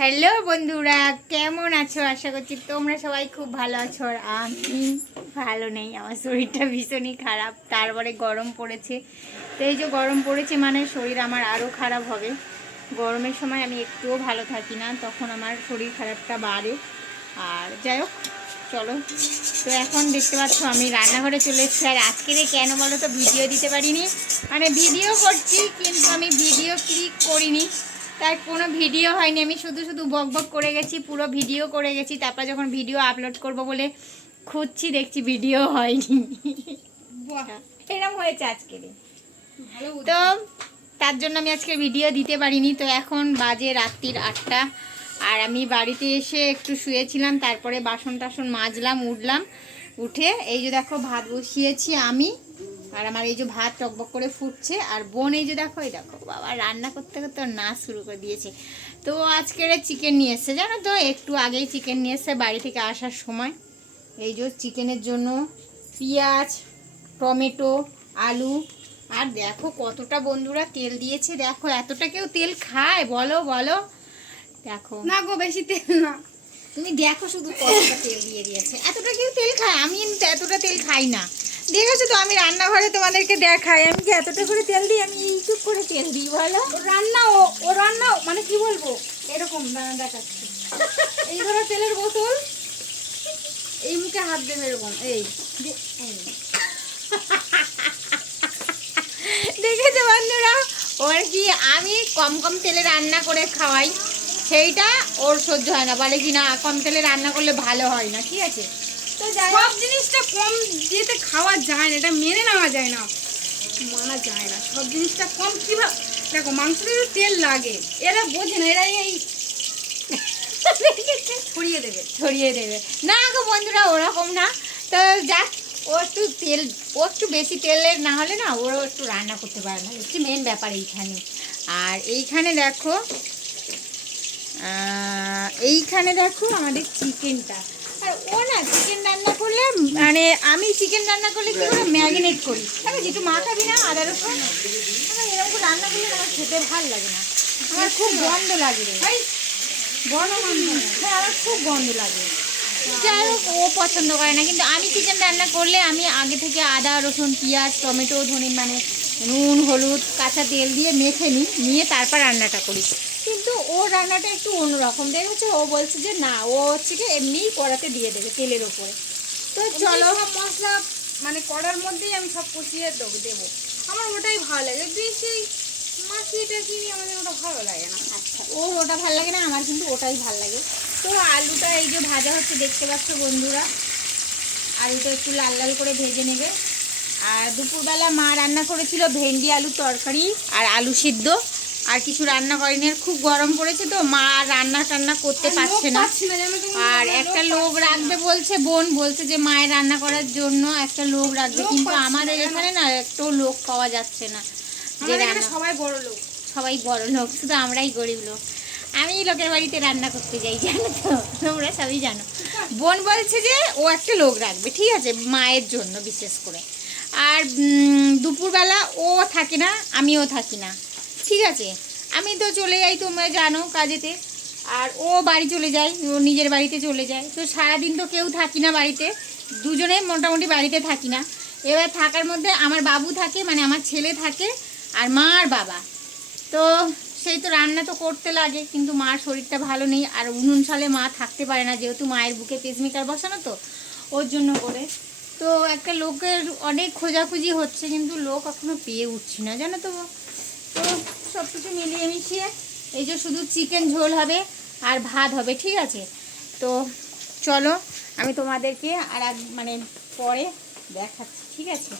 Hello বন্ধুরা, কেমন আছো? আশা করছি তোমরা সবাই খুব ভালো আছো। আর আমি ভালো নেই, আমার শরীরটা ভীষণই খারাপ। তারপরে গরম পড়েছে, তো এই যে গরম পড়েছে মানে শরীর আমার আরও খারাপ হবে। গরমের সময় আমি একটুও ভালো থাকি না, তখন আমার শরীর খারাপটা বাড়ে। আর যাই হোক, চলো। তো এখন দেখতে পাচ্ছ আমি রান্নাঘরে চলে এসেছি। আর আজকে কেন বলো তো ভিডিও দিতে পারিনি, মানে ভিডিও করছি কিন্তু আমি ভিডিও ক্লিক করিনি, তাই কোনো ভিডিও হয়নি। আমি শুধু শুধু বক বক করে গেছি, পুরো ভিডিও করে গেছি। তারপর যখন ভিডিও আপলোড করব বলে খুঁজছি, দেখছি ভিডিও হয়নি। এরকম হয়েছে আজকে। তো তার জন্য আমি আজকে ভিডিও দিতে পারিনি। তো এখন বাজে রাত্রির 8টা, আর আমি বাড়িতে এসে একটু শুয়েছিলাম, তারপরে বাসন টাসন মাজলাম, উঠলাম। উঠে এই যে দেখো ভাত বসিয়েছি আমি, আর আমার এই যে ভাত টকবক করে ফুটছে। আর বোন এই যে দেখো, এই দেখো বাবা রান্না করতে করতে নাচ শুরু করে দিয়েছে। তো আজকের চিকেন নিয়ে এসছে, জানো তো, একটু আগেই চিকেন নিয়ে এসছে বাড়ি থেকে আসার সময়। এই যে চিকেনের জন্য পেঁয়াজ, টমেটো, আলু, আর দেখো কতটা বন্ধুরা তেল দিয়েছে। দেখো এতটা কেউ তেল খায় বলো বলো? দেখো না গো, বেশি তেল না। তুমি দেখো শুধু কতটা তেল দিয়ে দিয়েছে। এতটা কেউ তেল খায়? আমি এতটা তেল খাই না। দেখেছো তো, আমি রান্নাঘরে তোমাদেরকে দেখাই আমি যে এতটা করে তেল দিই, আমি ইউটিউব করে তেল দিই বলো। ও রান্না মানে কি বলবো, এরকম দেখাচ্ছে। এই ধরো তেলের বোতল, এই মুখে হাত দেবে এরকম, এই দেখেছো বন্ধুরা, ওর কি আমি কম কম তেলে রান্না করে খাওয়াই, সেইটা ওর সহ্য হয় না। বলে কি না কম তেলে রান্না করলে ভালো হয় না। ঠিক আছে, তো সব জিনিসটা কম দিতে খাওয়া যায় না, এটা মেনে নেওয়া যায় না, মানা যায় না। সব জিনিসটা কম কিভাবে, দেখো মাংসতে তো তেল লাগে, এরা বোঝে না, এরা এই ছড়িয়ে দেবে। না গো বন্ধুরা, ওরকম না। তো যাক, ও একটু বেশি তেলের না হলে না ওরও একটু রান্না করতে পারে না, হচ্ছে মেন ব্যাপার এইখানে। আর এইখানে দেখো আমাদের চিকেনটা। আর ও না চিকেন রান্না করলে, মানে আমি চিকেন রান্না করলে কি করে ম্যারিনেট করি, আমি যেটু মাখাবি না আদা রসুন, আমার এরকম করে রান্না করলে আমার খেতে ভালো লাগে না, আমার খুব গন্ধ লাগে রে। আমার খুব গন্ধ লাগে। যাই হোক, ও পছন্দ করে না, কিন্তু আমি চিকেন রান্না করলে আমি আগে থেকে আদা রসুন পেঁয়াজ টমেটো ধনে মানে নুন হলুদ কাঁচা তেল দিয়ে মেখে নিয়ে তারপর রান্নাটা করি। কিন্তু ও রান্নাটা একটু অন্যরকম দেখেছে। ও বলছে যে না, ও হচ্ছে কি এমনিই কড়াতে দিয়ে দেবে তেলের ওপরে। তো চলো, সব মশলা মানে কড়ার মধ্যেই আমি সব কষিয়ে দেবো, আমার ওটাই ভালো লাগে। বেশি মাখিয়ে টাখিয়ে নিয়ে আমাদের ওটা ভালো লাগে না। আচ্ছা, ওটা ভালো লাগে না, আমার কিন্তু ওটাই ভালো লাগে। তো আলুটা এই যে ভাজা হচ্ছে দেখতে পাচ্ছ বন্ধুরা, আলুটা একটু লাল লাল করে ভেজে নেবে। আর দুপুরবেলা মা রান্না করেছিল ভেন্ডি আলু তরকারি আর আলু সিদ্ধ, আর কিছু রান্না করেনি। আর খুব গরম পড়েছে তো মা রান্না টান্না করতে পারছে না। আর একটা লোক রাখবে বলছে, বোন বলছে যে মায়ের রান্না করার জন্য একটা লোক রাখবে, কিন্তু আমাদের এখানে না একটু লোক পাওয়া যাচ্ছে না যে রান্না। সবাই বড় লোক, শুধু আমরাই গরিব লোক। আমি লোকের বাড়িতে রান্না করতে যাই, জানো তো, তোমরা সবই জানো। বোন বলছে যে ও একটা লোক রাখবে, ঠিক আছে, মায়ের জন্য বিশেষ করে। আর দুপুরবেলা ও থাকে না, আমিও থাকি না, ঠিক আছে। আমি তো চলে যাই, তোমরা জানো, কাজেতে। আর ও বাড়ি চলে যায়, ও নিজের বাড়িতে চলে যায়। তো সারাদিন তো কেউ থাকি না বাড়িতে, দুজনে মোটামুটি বাড়িতে থাকি না। এবার থাকার মধ্যে আমার বাবু থাকে, মানে আমার ছেলে থাকে, আর মা আর বাবা। তো সেই তো রান্না তো করতে লাগে, কিন্তু মার শরীরটা ভালো নেই। আর উনুন সালে মা থাকতে পারে না, যেহেতু মায়ের বুকে পেসমেকার বসানো, তো ওর জন্য করে। তো একটা লোকের অনেক খোঁজাখুঁজি হচ্ছে, কিন্তু লোক এখনো পেয়ে উঠছি না, জানো তো। তো সব কিছু মিলিয়ে মিশিয়ে এই যে শুধু চিকেন ঝোল হবে আর ভাত হবে, ঠিক আছে। তো চলো, আমি তোমাদেরকে আর মানে পরে দেখাচ্ছি, ঠিক আছে।